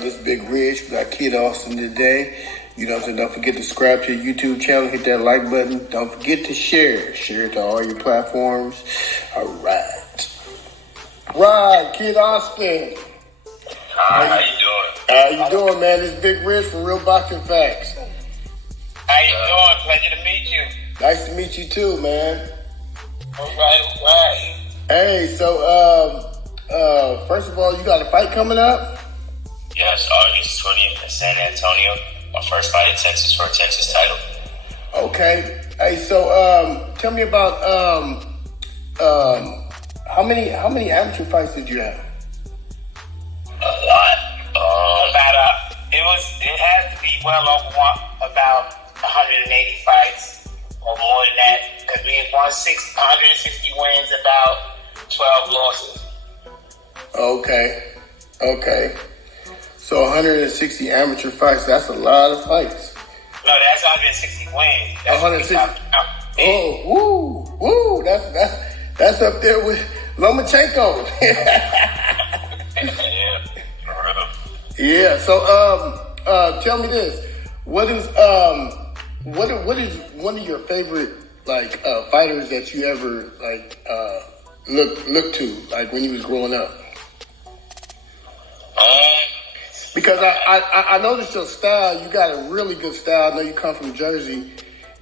This is Big Rich. We got Kid Austin today. You know what I'm saying? Don't forget to subscribe to your YouTube channel. Hit that like button. Don't forget to share. Share it to all your platforms. All right. Right, Kid Austin. How you doing? How you doing, man? This is Big Rich from Real Boxing Facts. How you doing? Pleasure to meet you. Nice to meet you too, man. All right. Hey, so first of all, you got a fight coming up? Yes, August 20th in San Antonio. My first fight in Texas for a Texas title. Okay. Hey, so tell me about how many amateur fights did you have? A lot. It has to be well over about 180 fights or more than that, because we have won 160 wins, about 12 losses. Okay. So 160 amateur fights, that's a lot of fights. No, that's 160 wins. That's 160. Oh, woo. That's up there with Lomachenko. Yeah. So tell me this. What is one of your favorite fighters that you ever look to, like when you was growing up? Because I noticed your style. You got a really good style. I know you come from Jersey,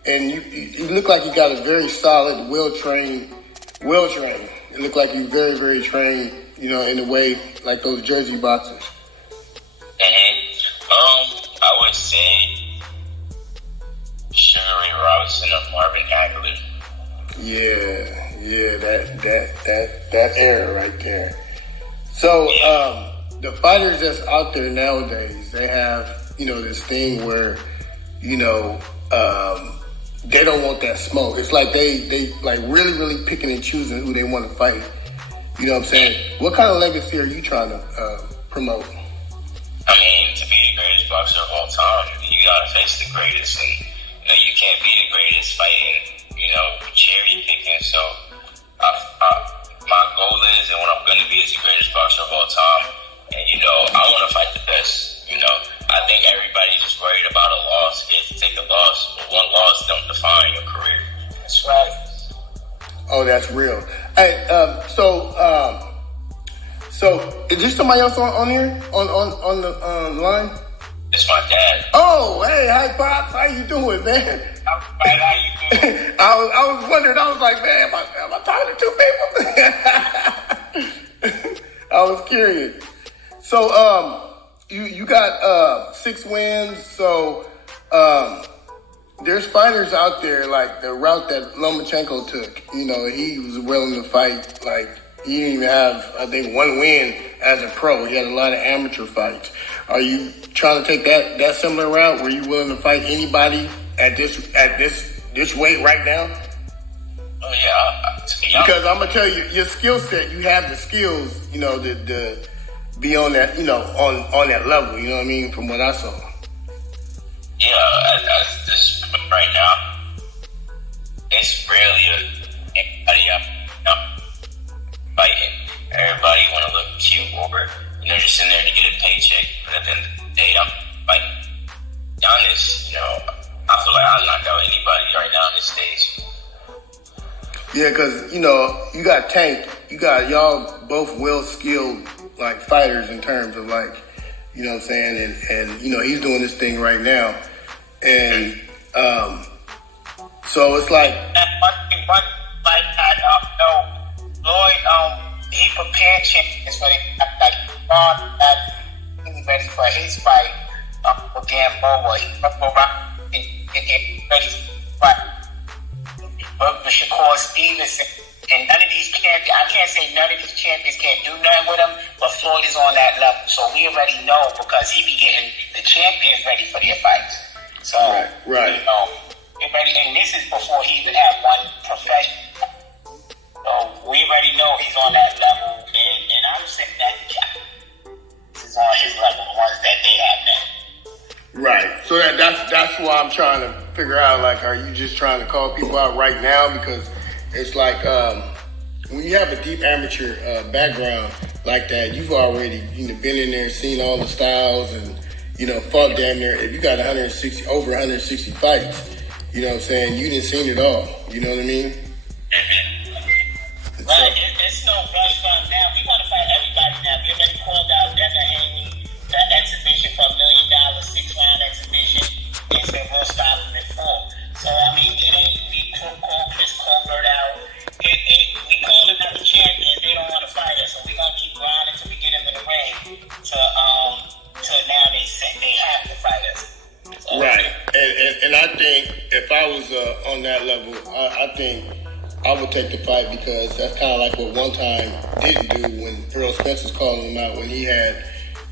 and you look like you got a very solid, well trained. It look like you very, very trained. You know, in a way like those Jersey boxers. I would say Sugar Ray Robinson or Marvin Hagler. Yeah, that era right there. So, the fighters that's out there nowadays, they have, this thing where, they don't want that smoke. It's like they like really, really picking and choosing who they want to fight. You know what I'm saying? What kind of legacy are you trying to promote? I mean, to be the greatest boxer of all time, you gotta face the greatest, and you can't be the greatest fighting, cherry picking. So, my goal is, and what I'm gonna be, is the greatest boxer of all time. And I want to fight the best. I think everybody's just worried about a loss. Scared to take a loss, but one loss don't define your career. That's right. Oh, that's real. Hey, so is there somebody else on here on the line? It's my dad. Oh, hey, hi Pops, how you doing, man? I'm fine. How you doing? I was wondering. I was like, man, am I talking to two people? I was curious. So, you got 6 wins. So, there's fighters out there like the route that Lomachenko took. He was willing to fight. Like, he didn't even have, I think, 1 win as a pro. He had a lot of amateur fights. Are you trying to take that similar route? Were you willing to fight anybody at this weight right now? Oh yeah. Because I'm gonna tell you, your skill set, you have the skills, to be on that, on that level. You know what I mean? From what I saw. Yeah, at this right now, it's really anybody fighting. Everybody want to look cute or just in there to get a paycheck. But at the end of the day, I'm fighting. Be honest, I feel like I'll knock out anybody right now on this stage. Yeah, because you got Tank, you got y'all both well skilled like fighters in terms of what I'm saying, and he's doing this thing right now, and so it's like. Floyd, he prepared champions for he's ready for his fight with Gamboa. He's ready for his fight. But with Shakur Stevenson, and none of these champions, I can't say none of these champions can't do nothing with him, but Floyd is on that level. So we already know, because he be getting the champions ready for their fights. So, right. Get ready, and this is before he even had one profession. So we already know he's on that level, and I'm saying that this is on his level, the ones that they have now. Right. So that's why I'm trying to figure out, are you just trying to call people out right now? Because it's like when you have a deep amateur background, like that, you've already been in there, seen all the styles, and fought damn near. If you got over 160 fights, you know what I'm saying, you didn't seen it all. You know what I mean? Right, it's no rush from now. We want to fight everybody now. We already called out Devin Haney, the exhibition for $1 million, 6-round exhibition. They said we'll stop him at 4. So, I mean, it ain't we call Chris Colbert out. We call him out the champion. They don't want to fight us, so we're going to keep grinding until we get him in the ring. To now they have to fight us. So, right, and I think if I was on that level, I think I would take the fight, because that's kind of like what One Time didn't do when Earl Spence was calling him out when he had,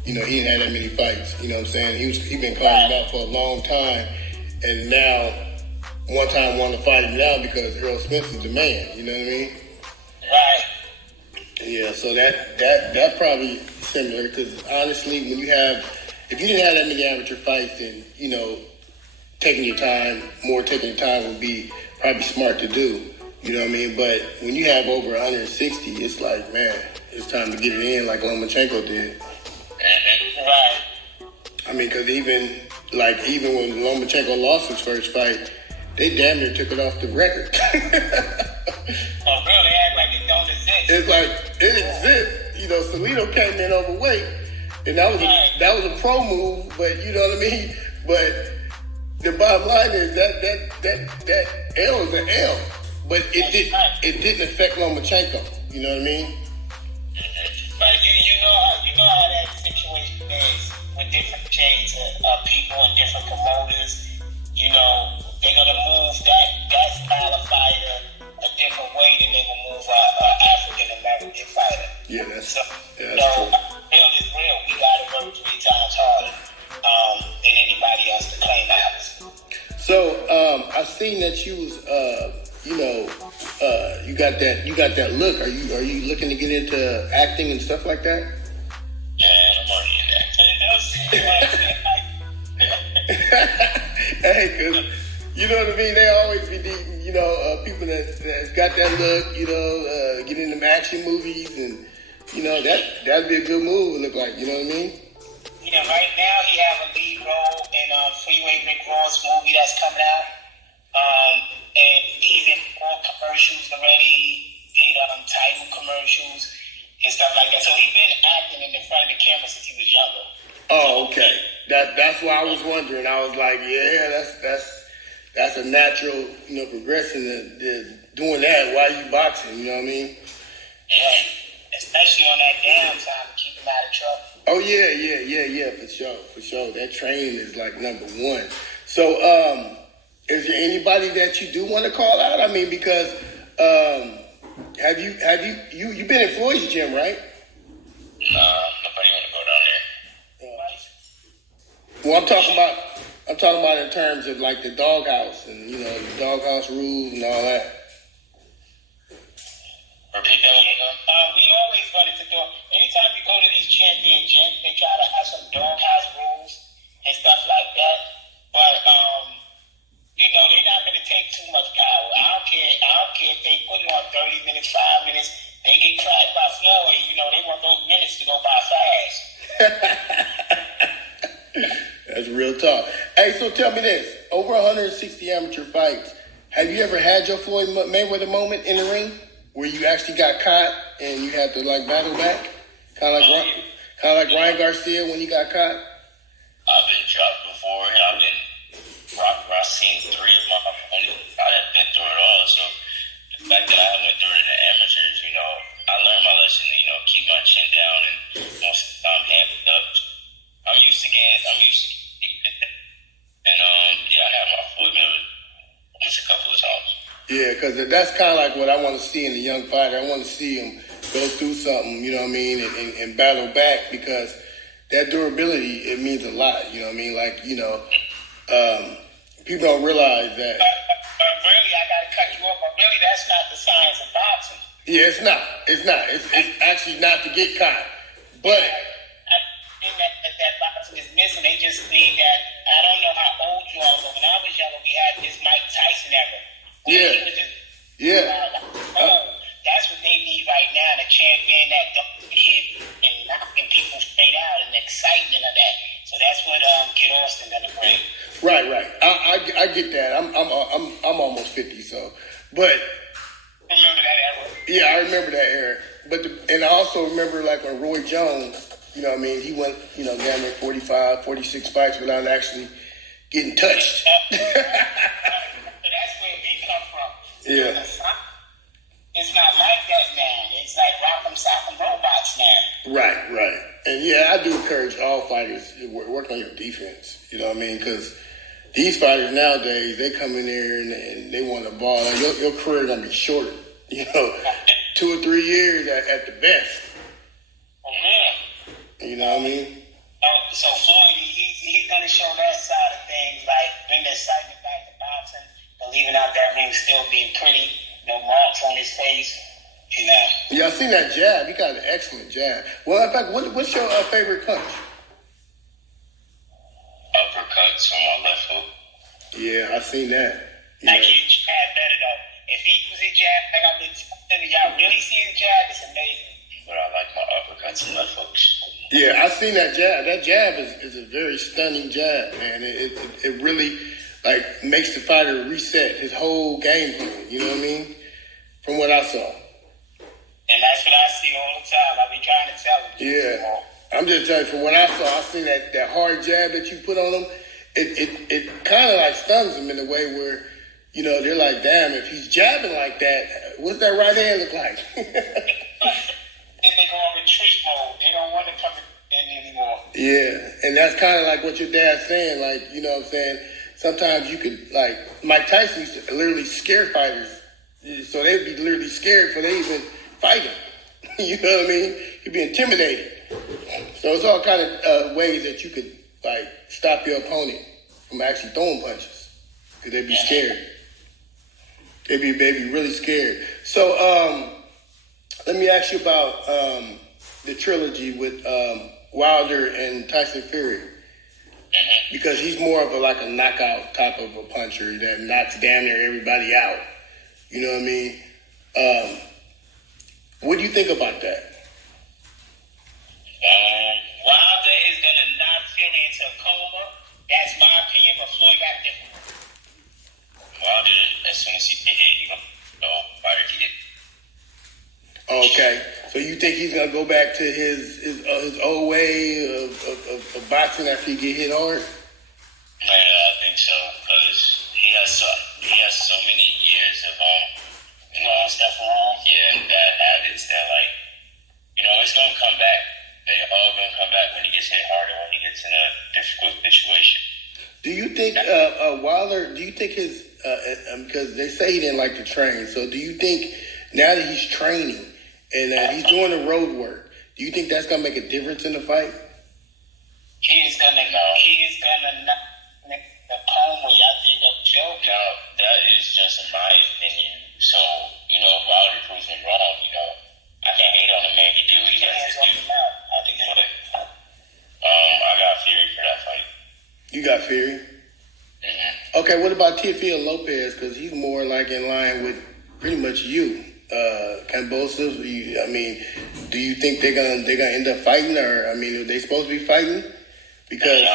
he didn't have that many fights. You know what I'm saying? He been calling him out for a long time, and now One Time wanted to fight him now because Earl Spence is the man. You know what I mean? Right. Yeah. So that's probably similar, because honestly, if you didn't have that many amateur fights, then taking your time would be probably smart to do. You know what I mean? But when you have over 160, it's like, man, it's time to get it in, like Lomachenko did. Right. I mean, because even when Lomachenko lost his first fight, they damn near took it off the record. Oh, bro, they act like it don't exist. It's like it exists. Salido came in overweight, and that was a pro move. But you know what I mean? But the bottom line is that L is an L. But it didn't affect Lomachenko. You know what I mean? But you know how that situation is with different chains of people and different promoters. They're gonna move that style of fighter a different way than they will move an African American fighter. Yeah, that's true. Real is real. We gotta work 3 times harder than anybody else to claim ours. So I seen that you was you got that look. Are you looking to get into acting and stuff like that? Yeah, I'm already in that. Hey, cause you know what I mean. They always be needing, people that's got that look. Get in them action movies, and that'd be a good move. Look like, you know what I mean. Yeah, right now he have a lead role in Freeway Rick Ross movie that's coming out. And he's in 4 commercials already, did title commercials and stuff like that. So he's been acting in the front of the camera since he was younger. Oh, okay. That's why I was wondering. I was like, yeah, that's a natural, progression to doing that while you boxing. You know what I mean? Yeah, especially on that downtime to keep him out of trouble. Oh yeah, for sure. That training is like number 1. So, is there anybody that you do want to call out? I mean, because have you been in Floyd's gym, right? Nobody want to go down there. Well, I'm talking about in terms of like the doghouse and the doghouse rules and all that. Repeat that again. We always run into door. Anytime we go to these champion gyms, they try to have some doghouse rules and stuff like that. But they're not going to take too much power. I don't care if they put them on 30 minutes, 5 minutes. They get cracked by Floyd. They want those minutes to go by fast. That's real talk. Hey, so tell me this: over 160 amateur fights, have you ever had your Floyd Mayweather moment in the ring where you actually got caught and you had to like battle back, kind of like Ryan Garcia when he got caught? I've been dropped before, and I've been rocked where I've seen 3 of my opponents. I done been through it all, so the fact that I went through it in the amateurs, I learned my lesson to, keep my chin down and most of the time hand it up. I'm used to it. And I had my Floyd Mayweather almost a couple of times. Yeah, because that's kind of like what I want to see in a young fighter. I want to see him go through something, you know what I mean, and battle back, because that durability, it means a lot, you know what I mean? Like, people don't realize that. But really, I got to cut you off, but really that's not the science of boxing. Yeah, it's not. It's actually not to get caught. But I think that boxing is missing. They just need that. I don't know how old you are, but when I was younger, we had this Mike Tyson era. Yeah. That's what they need right now, the champion that don't hit Boston gonna bring. Right. I get that. I'm almost 50, so, but Remember that era? yeah, I remember that era. But and I also remember like when Roy Jones, you know what I mean, he went, you know, down there 45, 46 fights without actually getting touched. So that's where we come from. Yeah. It's not like that now. It's like rock'em sock'em robots now. Right. And yeah, I do encourage all fighters to work on your defense. You know what I mean? Because these fighters nowadays, they come in there and they want the ball. Like your career gonna be shorter. You know, 2 or 3 years at the best. Oh man. You know what I mean? So Floyd, he's gonna show that side of things, like bring the excitement back to boxing, but leaving out that ring still being pretty, no marks on his face. You know. Yeah, I seen that jab. He got an excellent jab. Well, in fact, what's your favorite punch? Uppercuts from my left hook. Yeah, I seen that. Like he jab better though. If he was a jab, like I've been telling y'all, really see his jab, it's amazing. But I like my uppercuts and left hooks. Yeah, I seen that jab. That jab is a very stunning jab, man. It really like makes the fighter reset his whole game plan. You know what I mean? From what I saw. And that's what I see all the time. I be trying to tell him. Yeah, I'm just telling you, from what I saw, I seen that hard jab that you put on him. It kind of like stuns him in a way where, you know, they're like, damn, if he's jabbing like that, what's that right hand look like? Then they go on retreat mode. They don't want to come in anymore. Yeah, and that's kind of like what your dad's saying. Like, you know what I'm saying? Sometimes you could, like, Mike Tyson used to literally scare fighters. So they'd be literally scared before they even fight him. You know what I mean? He'd be intimidated. So it's all kind of ways that you could, like, stop your opponent from actually throwing punches. Because they'd be scared. They'd be really scared. So, let me ask you about the trilogy with Wilder and Tyson Fury. Because he's more of a knockout type of a puncher that knocks damn near everybody out. You know what I mean? What do you think about that? Wilder is going to knock Fury into a coma. That's my opinion, but Floyd got a different one. Wilder, as soon as he hit it, you know, Wilder did it. Okay, so you think he's gonna go back to his old way of boxing after he get hit hard? Yeah, I think so, because he has so many years of stuff wrong. Yeah, bad habits that, like, you know, it's gonna come back. They all gonna come back when he gets hit harder, when he gets in a difficult situation. Do you think Wilder? Do you think his because they say he didn't like to train? So do you think now that he's training and he's doing the road work, do you think that's gonna make a difference in the fight? He is gonna knock the coma. I think of Joe. Now, that is just in my opinion. So, you know, if Wilder proves me wrong, you know, I can't hate on the man. He do what he has to do. But I got Fury for that fight. You got Fury? Mm-hmm. Okay, what about Teofimo Lopez? Because he's more like in line with pretty much you. Cambosos, I mean, do you think they're gonna end up fighting, or I mean, are they supposed to be fighting? Because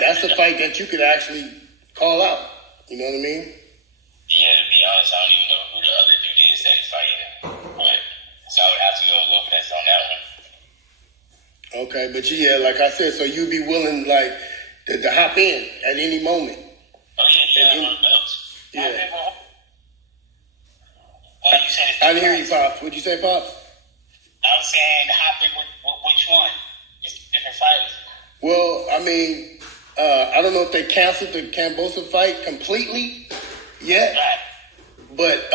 that's a fight that you could actually call out. You know what I mean? Yeah, to be honest, I don't even know who the other dude is that he's fighting. But so I would have to go with Lopez on that one. Okay, but yeah, like I said, so you'd be willing like to hop in at any moment. Oh yeah, on belts. Yeah. Well, you said I didn't hear you, Pops. What'd you say, Pops? I was saying hop in with which one? It's different fighters. Well, I mean, I don't know if they canceled the Cambosa fight completely yet, Right. but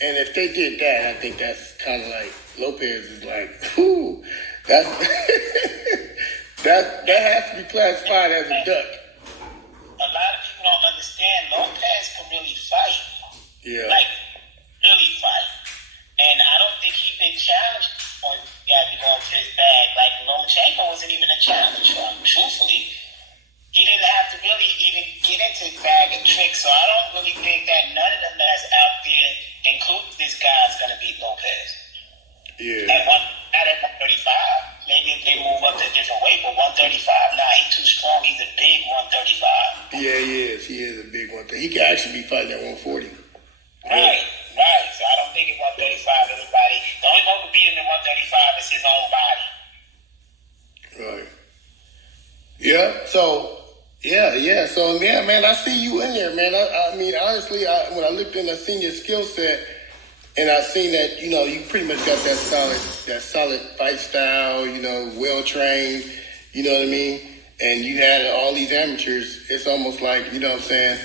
and if they did that, I think that's kind of like Lopez is like, whoo, that's that has to be classified as a duck. A lot of people don't understand Lopez can really fight. Yeah. Like, really fight. And I don't think he's been challenged before he had to go into his bag. Like, Lomachenko wasn't even a challenge for him, truthfully. He didn't have to really even get into his bag of tricks. So I don't really think that none of them that's out there, including this guy, is going to beat Lopez. Yeah. Not at 135. Maybe if they move up to a different weight, but 135, nah, he's too strong. He's a big He could actually be fighting at 140. Right. So I don't think at 135 anybody. The only one who beat him at 135 is his own body. Right. Yeah. So. Yeah. So man, I see you in there, man. I mean, honestly, when I looked in, I seen your skill set, and I seen that you pretty much got that solid fight style. Well trained. You know what I mean? And you had all these amateurs. It's almost like what I'm saying,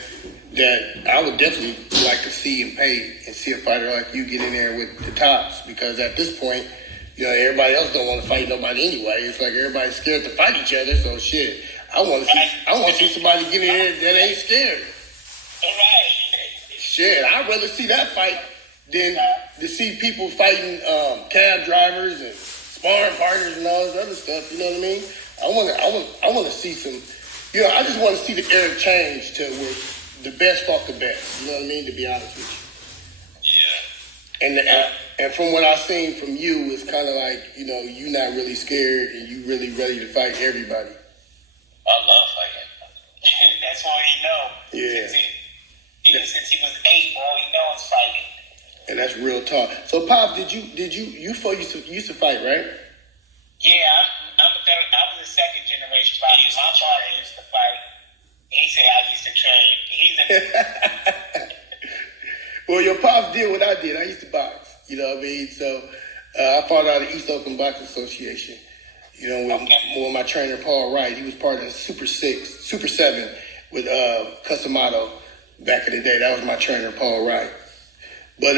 that I would definitely like to see and pay and see a fighter like you get in there with the tops, because at this point, everybody else don't want to fight nobody anyway. It's like everybody's scared to fight each other. So shit. I want to see somebody get in there that ain't scared. Right. Shit, I'd rather see that fight than to see people fighting cab drivers and sparring partners and all this other stuff. You know what I mean? I want to see some. I just want to see the era change to where the best fought the best. You know what I mean? To be honest with you. Yeah. And from what I've seen from you, it's kind of like you're not really scared and you really ready to fight everybody. I love fighting. That's all he know. Yeah. Since he was 8, all he knows is fighting. And that's real talk. So, Pop, you used to fight, right? Yeah, I was a second generation fighter. My father used to fight. He said I used to train. Well, your pops did what I did. I used to box. You know what I mean? So I fought out of the East Oakland Boxing Association. With my trainer Paul Wright. He was part of the Super 7 with Customato back in the day. That was my trainer Paul Wright. But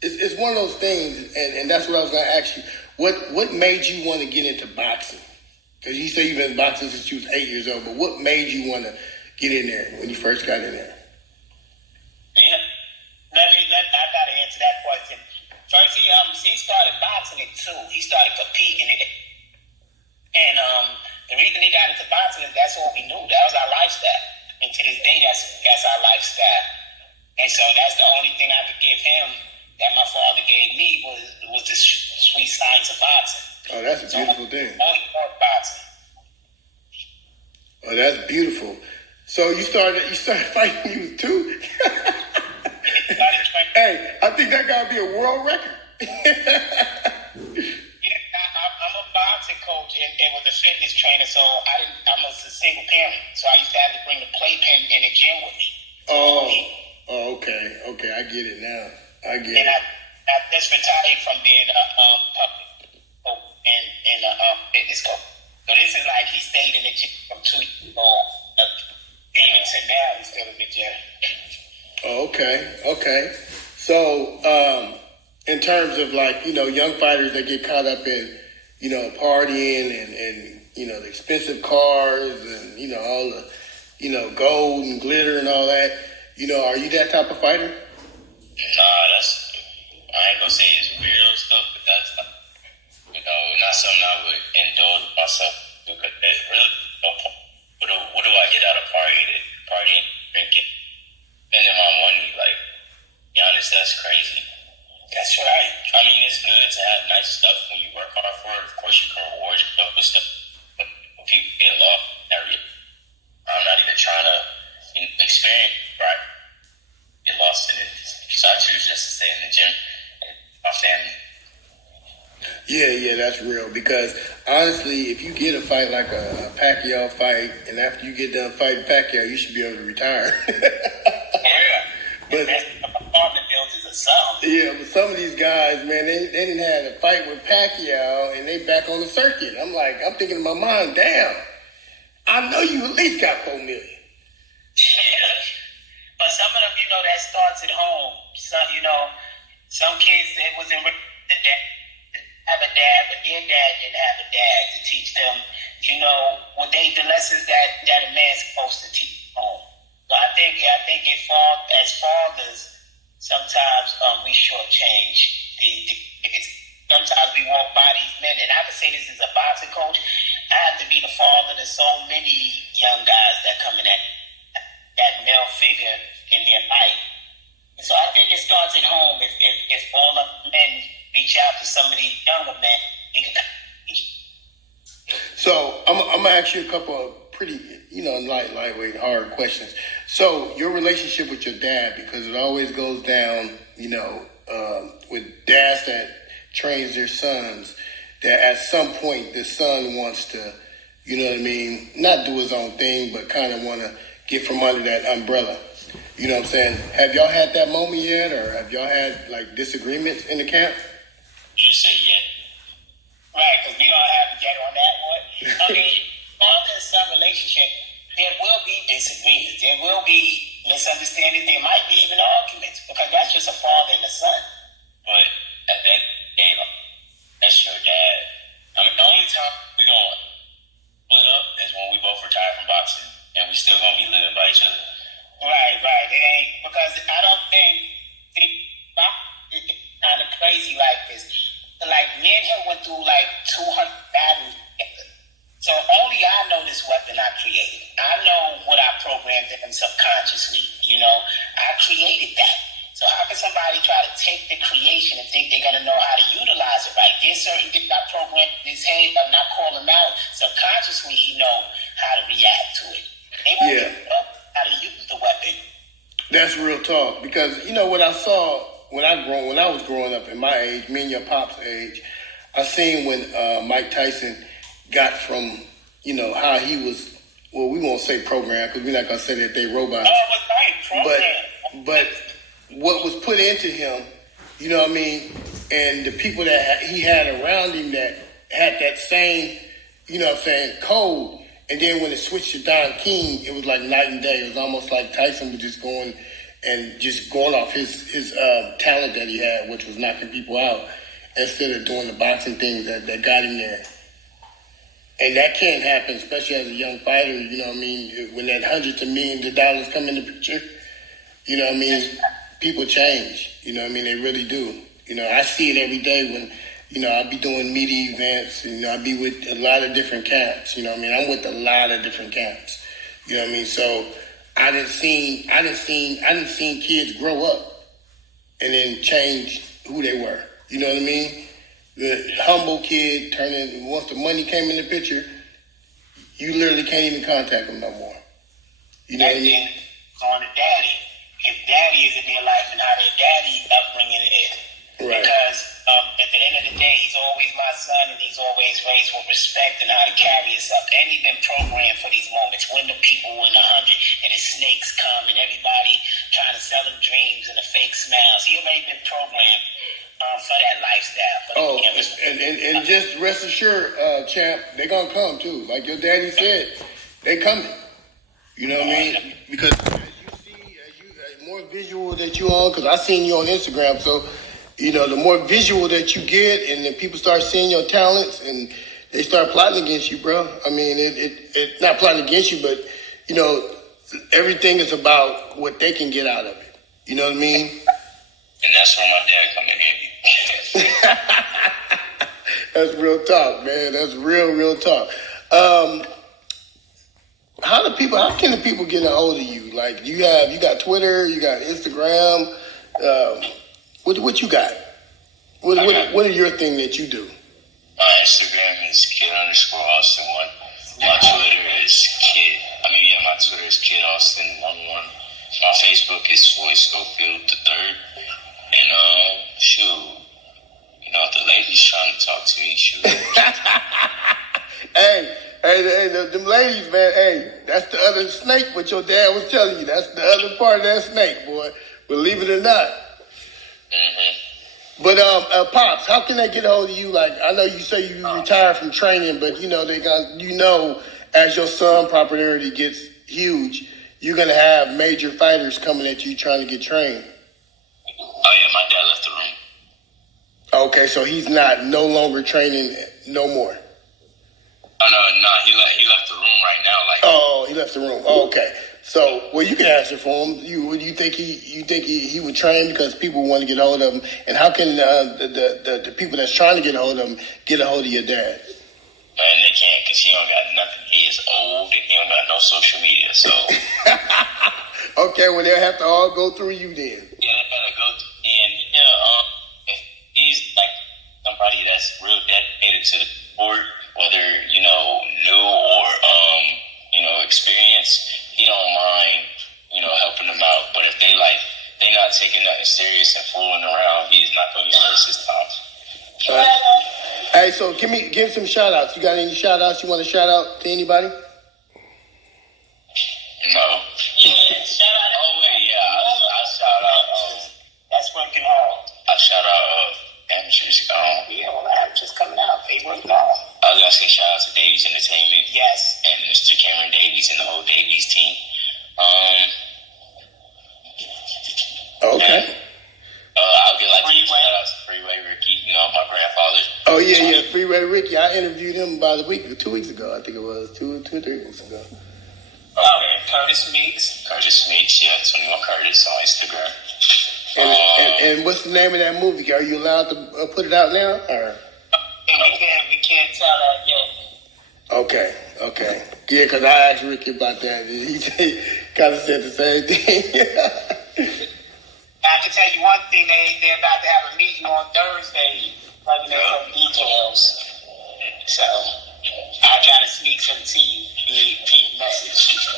it's one of those things, and that's what I was going to ask you. What made you want to get into boxing? Because you say you've been boxing since you was 8 years old, but what made you want to get in there when you first got in there? Yeah. I got to answer that question. First, he started boxing at 2. He started competing in it. And the reason he got into boxing is that's all we knew. That was our lifestyle. And to this day, that's our lifestyle. And so that's the only thing I could give him that my father gave me was the sweet science of boxing. Oh, that's a beautiful thing. Only for boxing. Oh, that's beautiful. So you started fighting when you was 2? Hey, I think that gotta be a world record. Yeah, I'm a boxing coach and was a fitness trainer, so I'm a single parent, so I used to have to bring the playpen in the gym with me. Oh, okay, I get it now. I get it. I just retired from being a public coach and fitness coach. So this is like he stayed in the gym from 2 years old, even to now he's still in the gym. Oh, okay. So, in terms of young fighters that get caught up in, partying and the expensive cars and, all the, gold and glitter and all that, are you that type of fighter? Nah, I ain't gonna say it's real stuff, but that's not something I would indulge myself to, because there's really no point. What do I get out of partying, drinking, spending my money? Like, be honest, that's crazy. That's right. I mean, it's good to have nice stuff when you work hard for it. Of course, you can reward yourself with stuff. But when people get lost, I'm not even trying to experience, right? Get lost in it. So I choose just to stay in the gym and my family. Yeah, that's real. Because honestly, if you get a fight like a Pacquiao fight, and after you get done fighting Pacquiao, you should be able to retire. Yeah. But yeah, but some of these guys, man, they didn't have a fight with Pacquiao, and they back on the circuit. I'm thinking in my mind, damn, I know you at least got $4 million. Yeah. But some of them, that starts at home. Some kids, it wasn't the dad have a dad, but their dad didn't have a dad to teach them, the lessons that a man's supposed to teach home. So I think it falls as fathers. Sometimes we shortchange the kids. Sometimes we walk by these men, and I can say this as a boxing coach. I have to be the father to so many young guys that come in that male figure in their life. And so I think it starts at home. If all of men reach out to some of these younger men, they can. So I'm gonna ask you a couple of pretty, lightweight, hard questions. So your relationship with your dad, because it always goes down, with dads that trains their sons, that at some point the son wants to, not do his own thing, but kind of want to get from under that umbrella. You know what I'm saying? Have y'all had that moment yet, or have y'all had like disagreements in the camp? You say yet. Right, because we don't have yet on that one. I mean, father and son relationship, there will be disagreements. There will be misunderstandings. There might be even arguments, because that's just a father and a son. But at that day, that's your dad. I mean, the only time we're going to split up is when we both retire from boxing, and we still going to be living by each other. Right. It ain't, because I don't think it's kind of crazy like this. Like, me and him went through like 200 battles together. So only I know this weapon I created. I know what I programmed in him subconsciously. I created that. So how can somebody try to take the creation and think they're going to know how to utilize it right? There's certain things I programmed in his head. I'm not calling out. Subconsciously, he know how to react to it. They won't know how to use the weapon. That's real talk, because what I saw when I was growing up in my age, me and your pop's age, I seen when Mike Tyson got from how he was. Well, we won't say programmed, because we're not gonna say that they robots. Oh, it was right, programmed. But what was put into him, and the people that he had around him that had that same, code. And then when it switched to Don King, it was like night and day. It was almost like Tyson was just going off his talent that he had, which was knocking people out, instead of doing the boxing things that got him there. And that can't happen, especially as a young fighter, when that hundreds of millions of dollars come in the picture, people change, they really do. I see it every day when, I'll be doing media events, and I'll be with a lot of different camps, I'm with a lot of different camps, so I didn't seen kids grow up and then change who they were, The humble kid turning, once the money came in the picture, you literally can't even contact them no more. You know what I mean? Going to daddy. If daddy is in their life and how their daddy upbringing is. Right. Because at the end of the day, he's always my son, and he's always raised with respect and how to carry himself. And he's been programmed for these moments when the people in 100 and the snakes come and everybody trying to sell him dreams and the fake smiles. He already been programmed for that lifestyle. And just rest assured, champ, they're gonna come too. Like your daddy said, they coming. You know what I mean? Because as more visual that you on, because I seen you on Instagram, so the more visual that you get, and then people start seeing your talents, and they start plotting against you, bro. I mean, it not plotting against you, but everything is about what they can get out of it. You know what I mean? And that's where my dad come in handy. That's real talk, man. That's real talk. How can the people get a hold of you? Like you got Twitter, you got Instagram. What you got? What are your thing that you do? My Instagram is kid_Austin1. My Twitter is my Twitter is kidAustin11. My Facebook is Floyd Schofield III. And if the ladies trying to talk to me, shoot. Hey, them ladies, man. Hey, that's the other snake. What your dad was telling you. That's the other part of that snake, boy. Believe it or not. Mm-hmm. But Pops, how can they get a hold of you? Like, I know you say you retired from training, but as your son popularity gets huge, you're gonna have major fighters coming at you trying to get trained. Oh yeah, my dad left the room. Okay, so he's no longer training no more. Oh no, he left the room right now. Oh, he left the room. Oh, okay. So, well, you can answer for him. You think he would train because people want to get a hold of him? And how can the people that's trying to get a hold of him get a hold of your dad? Man, they can't, because he don't got nothing. He is old and he don't got no social media. So. Okay, well they'll have to all go through you then. Yeah, they gotta go through. And if he's like somebody that's real dedicated to the sport, whether new or taking nothing serious and fooling around, he is not going to waste his time. Hey, so give some shout outs. You got any shout outs you want to shout out to anybody? No. Shout out. Oh, wait, yeah. I shout out. That's working hard. I shout out amateurs. Yeah, well, amateurs coming out. They working hard. I was going to say shout out to Davies Entertainment. Yes. And Mr. Cameron Davies and the whole Davies team. Okay. I would like to give shout out to Freeway Ricky, my grandfather. Oh, yeah. Freeway Ricky. I interviewed him about 2 weeks ago. I think it was 2 or 3 weeks ago. Curtis Meeks. Curtis Meeks, yeah. 21 Curtis on Instagram. And what's the name of that movie? Are you allowed to put it out now? Or? We can't tell that yet. Okay. Yeah, because I asked Ricky about that, and he kind of said the same thing. I can tell you one thing, they're about to have a meeting on Thursday, plugging in some details. So I'll try to sneak some to you via message.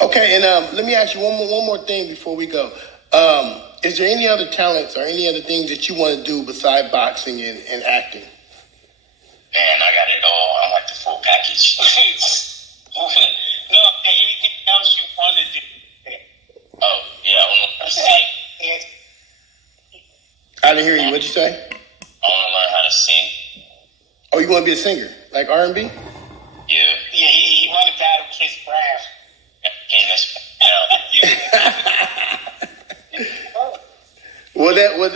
Okay, and let me ask you one more thing before we go. Is there any other talents or any other things that you want to do besides boxing and acting? Man, I got it all. I'm like the full package. No, if there's anything else you want to do. Oh, yeah, I want to I didn't hear you. What'd you say? I want to learn how to sing. Oh, you want to be a singer, like R&B? Yeah. Yeah, he want to battle Chris Brown.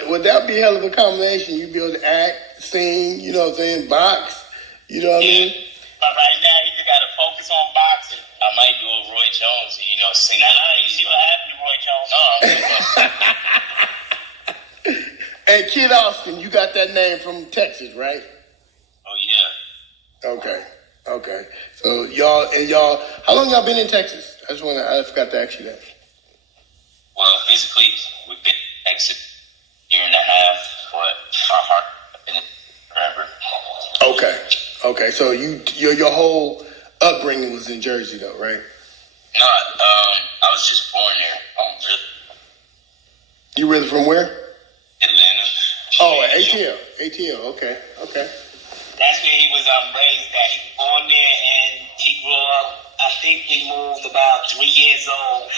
Would that be a hell of a combination? You'd be able to act, sing, you know what I'm saying, box, you know what I mean? But right now, he just got to focus on boxing. I might do a Roy Jones and, sing. You see what happened to Roy Jones? No, Hey, Kid Austin, you got that name from Texas, right? Oh, yeah. Okay. So y'all, how long y'all been in Texas? I forgot to ask you that. Well, physically, we've been in Texas a year and a half, but our heart has been in forever. Okay. So your whole upbringing was in Jersey, though, right? No, I was just born there. You really from where? Atlanta. Oh, ATL. Okay. That's where he was raised at. He was born there and he grew up. I think he moved about 3 years old.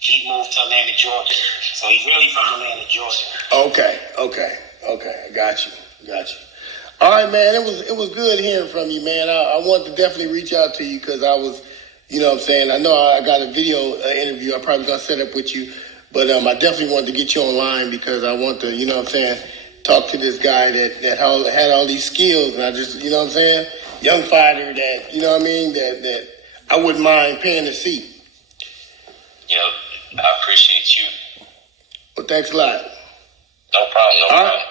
He moved to Atlanta, Georgia. So he's really from Atlanta, Georgia. Okay. I got you. All right, man. It was good hearing from you, man. I wanted to definitely reach out to you because I was, you know what I'm saying. I know I got a video interview. I'm probably gonna set up with you, but I definitely wanted to get you online because I want to, you know what I'm saying, talk to this guy that had all these skills, and I just, you know what I'm saying, young fighter that, you know what I mean, that I wouldn't mind paying to see. Yep, I appreciate you. Well, thanks a lot. No problem.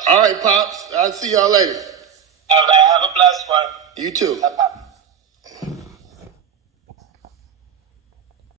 All right, Pops. I'll see y'all later. All right, have a blessed one. You too. Bye-bye.